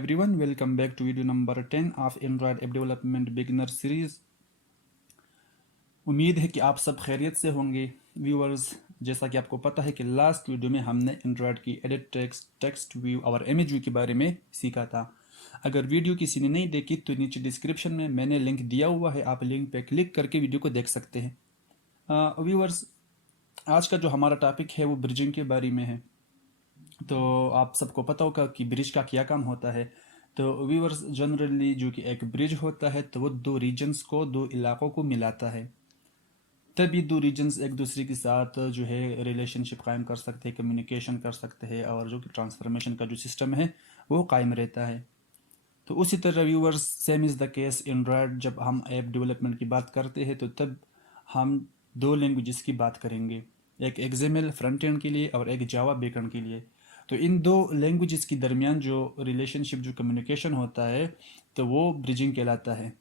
everyone, welcome back to video number 10 of Android App Development Beginner Series। उम्मीद है कि आप सब खैरियत से होंगे व्यूअर्स। जैसा कि आपको पता है कि लास्ट वीडियो में हमने एंड्रॉयड की एडिट टेक्स्ट, टेक्स्ट व्यू और इमेज व्यू के बारे में सीखा था। अगर वीडियो किसी ने नहीं देखी तो नीचे डिस्क्रिप्शन में मैंने लिंक दिया हुआ है, आप लिंक पे क्लिक करके वीडियो को देख सकते हैं। व्यूअर्स, आज का जो हमारा टॉपिक है वो ब्रिजिंग के बारे में है। तो आप सबको पता होगा कि ब्रिज का क्या काम होता है। तो व्यूअर्स, जनरली जो कि एक ब्रिज होता है तो वो दो रीजन्स को, दो इलाकों को मिलाता है। तभी दो रीजन्स एक दूसरे के साथ जो है रिलेशनशिप कायम कर सकते हैं, कम्युनिकेशन कर सकते हैं और जो कि ट्रांसफॉर्मेशन का जो सिस्टम है वो कायम रहता है। तो उसी तरह viewers, same is the case Android. जब हम ऐप डेवलपमेंट की बात करते हैं तो तब हम दो लैंग्वेजेस की बात करेंगे, एक एक्सएमएल फ्रंट एंड के लिए और एक जावा बैक एंड के लिए। तो इन दो लैंग्वेजेस के दरमियान जो रिलेशनशिप, जो कम्युनिकेशन होता है तो वो ब्रिजिंग कहलाता है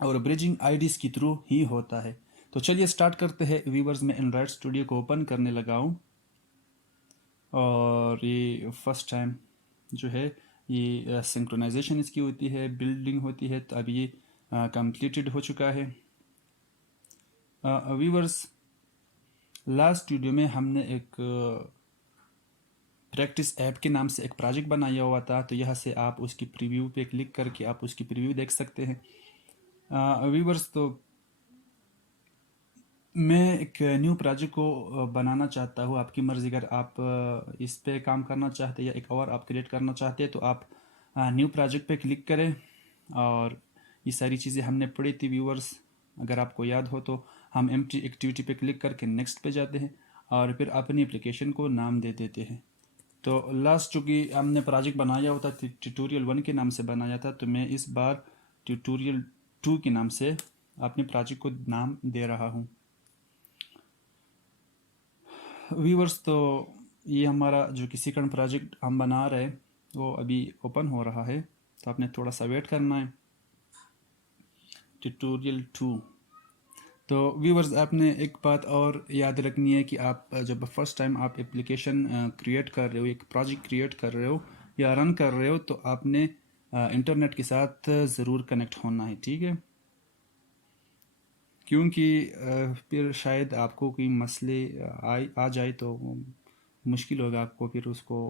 और ब्रिजिंग आईडीज़ के थ्रू ही होता है। तो चलिए स्टार्ट करते हैं व्यूअर्स। मैं एंड्रॉयड स्टूडियो को ओपन करने लगा हूँ और ये फर्स्ट टाइम जो है ये सिंक्रोनाइजेशन इसकी होती है, बिल्डिंग होती है। तो अभी ये कंप्लीटेड हो चुका है। व्यूअर्स, लास्ट वीडियो में हमने एक प्रैक्टिस ऐप के नाम से एक प्रोजेक्ट बनाया हुआ था। तो यहाँ से आप उसकी प्रीव्यू पे क्लिक करके आप उसकी प्रीव्यू देख सकते हैं। व्यूअर्स, तो मैं एक न्यू प्रोजेक्ट को बनाना चाहता हूँ। आपकी मर्ज़ी, अगर आप इस पे काम करना चाहते हैं या एक और आप क्रिएट करना चाहते हैं तो आप न्यू प्रोजेक्ट पे क्लिक करें। और ये सारी चीज़ें हमने पढ़ी थी व्यूअर्स, अगर आपको याद हो तो। हम एम्प्टी एक्टिविटी पे क्लिक करके नेक्स्ट पे जाते हैं और फिर अपनी एप्लीकेशन को नाम दे देते हैं। तो लास्ट चूँकि हमने प्रोजेक्ट बनाया होता ट्यूटोरियल 1 के नाम से बनाया था, तो मैं इस बार ट्यूटोरियल 2 के नाम से अपने प्रोजेक्ट को नाम दे रहा हूँ। व्यूअर्स, तो ये हमारा जो कि सेकंड प्रोजेक्ट हम बना रहे हैं वो अभी ओपन हो रहा है, तो आपने थोड़ा सा वेट करना है। ट्यूटोरियल 2। तो व्यूअर्स, आपने एक बात और याद रखनी है कि आप जब फर्स्ट टाइम आप एप्लीकेशन क्रिएट कर रहे हो, एक प्रोजेक्ट क्रिएट कर रहे हो या रन कर रहे हो, तो आपने इंटरनेट के साथ ज़रूर कनेक्ट होना है, ठीक है। क्योंकि फिर शायद आपको कोई मसले आ जाए तो मुश्किल होगा आपको फिर उसको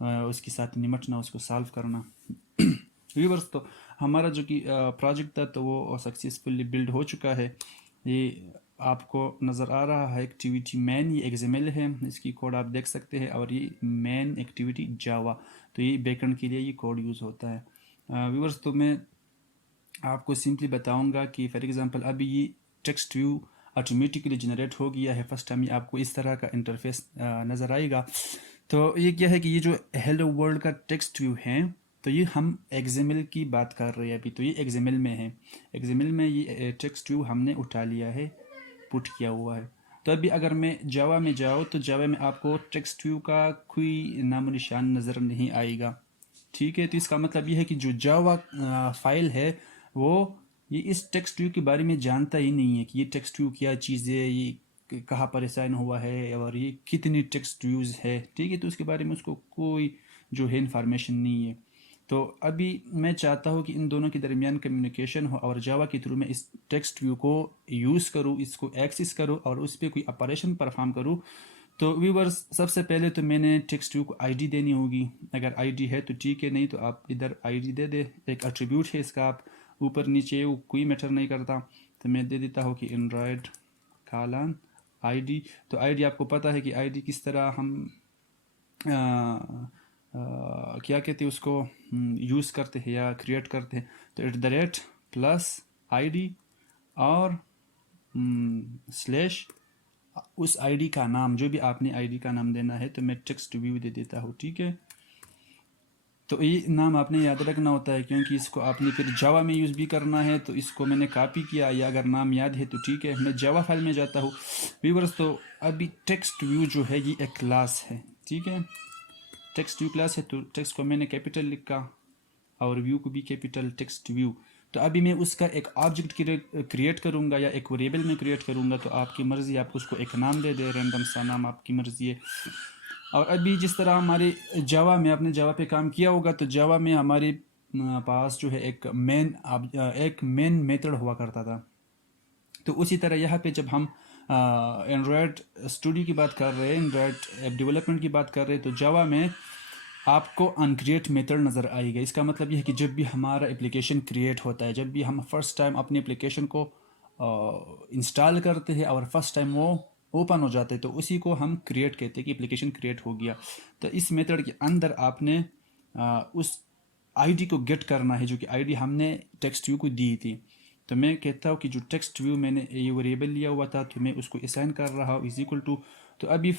उसके साथ निपटना, उसको सॉल्व करना। व्यूअर्स, तो हमारा जो कि प्रोजेक्ट था तो वो सक्सेसफुली बिल्ड हो चुका है। ये आपको नज़र आ रहा है एक्टिविटी मैन, ये एक्सएमएल है, इसकी कोड आप देख सकते हैं। और ये मैन एक्टिविटी जावा, तो ये बैकएंड के लिए ये कोड यूज़ होता है। व्यूअर्स, तो मैं आपको सिंपली बताऊंगा कि फॉर एग्जांपल अभी ये टेक्स्ट व्यू ऑटोमेटिकली जनरेट हो गया है। फर्स्ट टाइम ये आपको इस तरह का इंटरफेस नज़र आएगा। तो ये क्या है कि ये जो हेलो वर्ल्ड का टेक्स्ट व्यू है, तो ये हम एक्सएमएल की बात कर रहे हैं अभी। तो ये एक्सएमएल में है, एक्सएमएल में ये टेक्स्ट व्यू हमने उठा लिया है, पुट किया हुआ है। तो अभी अगर मैं जावा में जाऊँ तो जावा में आपको टेक्स्ट व्यू का कोई नामो निशान नज़र नहीं आएगा, ठीक है। तो इसका मतलब ये है कि जो जावा फाइल है वो ये इस टेक्स्ट व्यू के बारे में जानता ही नहीं है कि ये टेक्स्ट व्यू क्या चीज़ है, ये कहाँ पर असाइन हुआ है और ये कितनी टेक्स्ट व्यूज़ है, ठीक है। तो उसके बारे में उसको कोई जो है इन्फॉर्मेशन नहीं है। तो अभी मैं चाहता हूँ कि इन दोनों के दरमियान कम्युनिकेशन हो और जावा के थ्रू मैं इस टेक्स्ट व्यू को यूज़ करूँ, इसको एक्सेस करूँ और उस पर कोई ऑपरेशन परफॉर्म करूँ। तो व्यूवर्स, सबसे पहले तो मैंने टेक्स्ट व्यू को आईडी देनी होगी। अगर आईडी है तो ठीक है, नहीं तो आप इधर आईडी दे दे। एक एट्रीब्यूट है इसका, आप ऊपर नीचे वो कोई मैटर नहीं करता। तो मैं दे देता हूँ कि एंड्रॉयड कालान आईडी। तो आईडी आपको पता है कि आईडी किस तरह हम क्या कहते हैं उसको यूज़ करते हैं या क्रिएट करते हैं। तो @+ID और स्लैश उस आईडी का नाम, जो भी आपने आईडी का नाम देना है। तो मैं टेक्स्ट व्यू दे देता हूँ, ठीक है। तो ये नाम आपने याद रखना होता है क्योंकि इसको आपने फिर जावा में यूज़ भी करना है। तो इसको मैंने कॉपी किया, या अगर नाम याद है तो ठीक है। मैं जावा फाइल में जाता हूँ व्यूअर्स। तो अभी टेक्स्ट व्यू जो है ये एक क्लास है, ठीक है। टेक्स्ट व्यू क्लास है, तो टेक्स्ट को मैंने कैपिटल लिखा और व्यू को भी कैपिटल, टेक्स्ट व्यू। तो अभी मैं उसका एक ऑब्जेक्ट क्रिएट करूँगा या एक वेरिएबल में क्रिएट करूँगा। तो आपकी मर्ज़ी, आप उसको एक नाम दे दे, रैंडम सा नाम आपकी मर्ज़ी है। और अभी जिस तरह हमारे जावा में, आपने जावा पे काम किया होगा, तो जावा में हमारे पास जो है एक मेन मेथड हुआ करता था। तो उसी तरह यहाँ पे जब हम एंड्रॉयड स्टूडियो की बात कर रहे हैं, एंड्रॉयड ऐप डेवलपमेंट की बात कर रहे हैं, तो जावा में आपको अनक्रिएट मेथड नज़र आएगा। इसका मतलब यह है कि जब भी हमारा एप्लीकेशन क्रिएट होता है, जब भी हम फर्स्ट टाइम अपनी एप्लीकेशन को इंस्टॉल करते हैं और फर्स्ट टाइम वो ओपन हो जाते हैं, तो उसी को हम क्रिएट कहते हैं कि एप्लीकेशन क्रिएट हो गया। तो इस मेथड के अंदर आपने उस आईडी को गेट करना है, जो कि आईडी हमने टेक्स्ट व्यू को दी थी। तो मैं कहता हूँ कि जो टेक्स्ट व्यू मैंने ये वेरिएबल लिया हुआ था, तो मैं उसको असाइन कर रहा हूँ इज इक्वल टू। तो अभी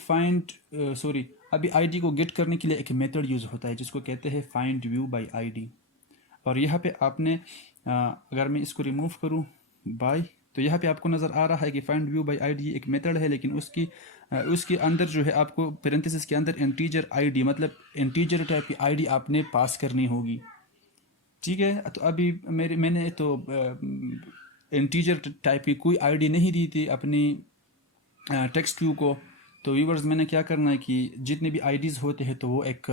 अभी आईडी को गेट करने के लिए एक मेथड यूज़ होता है जिसको कहते हैं फाइंड व्यू बाय आईडी। और यहाँ पे आपने अगर मैं इसको रिमूव करूँ बाय, तो यहाँ पे आपको नज़र आ रहा है कि फाइंड व्यू बाय आईडी एक मेथड है, लेकिन उसके अंदर जो है आपको पेरेंथेसिस के अंदर इंटीजर आईडी, मतलब इंटीजर टाइप की आईडी आपने पास करनी होगी। ठीक है, तो अभी मैंने तो इंटीजर टाइप की कोई आईडी नहीं दी थी अपनी टेक्स्ट व्यू को। तो व्यूवर्स, मैंने क्या करना है कि जितने भी आईडीज़ होते हैं तो वो एक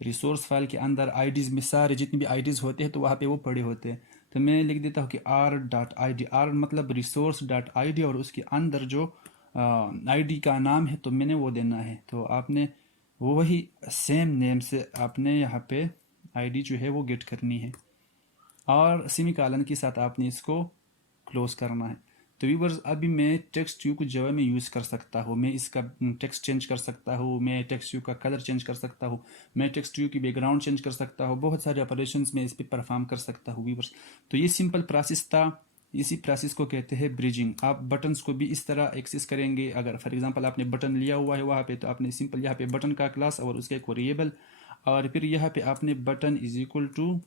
रिसोर्स फाइल के अंदर आईडीज़ में सारे जितने भी आईडीज़ होते हैं तो वहाँ पे वो पड़े होते हैं। तो मैं लिख देता हूँ कि r.id, r मतलब रिसोर्स डॉट आई डी, और उसके अंदर जो आईडी का नाम है तो मैंने वो देना है। तो आपने वो वही सेम नेम से आपने यहाँ पे आईडी जो है वो गेट करनी है, और सेमी कॉलन के साथ आपने इसको क्लोज करना है। तो व्यूवर्स, अभी मैं टेक्स्ट व्यू को जावा में यूज़ कर सकता हूँ, मैं इसका टेक्स्ट चेंज कर सकता हूँ, मैं टेक्स्ट व्यू का कलर चेंज कर सकता हूँ, मैं टेक्स्ट व्यू की बैकग्राउंड चेंज कर सकता हूँ, बहुत सारे ऑपरेशंस मैं इस पर परफॉर्म कर सकता हूँ व्यूवर्स। तो ये सिंपल प्रोसेस था, इसी प्रोसेस को कहते हैं ब्रिजिंग। आप बटन्स को भी इस तरह एक्सेस करेंगे। अगर फॉर एग्जांपल आपने बटन लिया हुआ है वहाँ पे, तो आपने सिंपल यहाँ पे बटन का क्लास और उसका एक वेरिएबल, और फिर यहाँ पे आपने button is equal to,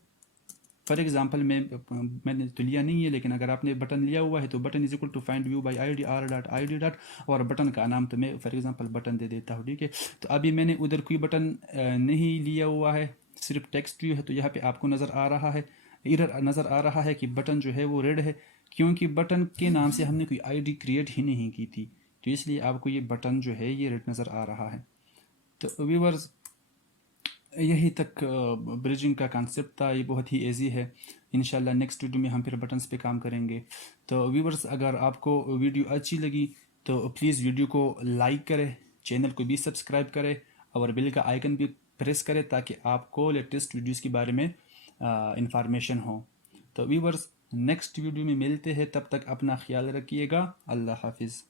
for example मैंने तो लिया नहीं है, लेकिन अगर आपने बटन लिया हुआ है तो button is equal to find view by ID r.id, और बटन का नाम तो मैं फॉर एग्जांपल बटन दे देता हूँ। ठीक है, तो अभी मैंने उधर कोई बटन नहीं लिया हुआ है, सिर्फ टेक्स्ट व्यू है। तो यहाँ पे आपको नज़र आ रहा है, एरर नज़र आ रहा है कि बटन जो है वो रेड है, क्योंकि बटन के नाम से हमने कोई आईडी क्रिएट ही नहीं की थी, तो इसलिए आपको ये बटन जो है ये रेड नज़र आ रहा है। तो व्यूवर्स, यही तक ब्रिजिंग का कंसेप्ट था, ये बहुत ही ईजी है। इंशाल्लाह नेक्स्ट वीडियो में हम फिर बटन्स पे काम करेंगे। तो व्यूवर्स, अगर आपको वीडियो अच्छी लगी तो प्लीज़ वीडियो को लाइक करें, चैनल को भी सब्सक्राइब करें, और बेल का आइकन भी प्रेस करें ताकि आपको लेटेस्ट वीडियोस के बारे में इंफॉर्मेशन हो। तो व्यूवर्स, नेक्स्ट वीडियो में मिलते हैं, तब तक अपना ख्याल रखिएगा। अल्लाह हाफिज़।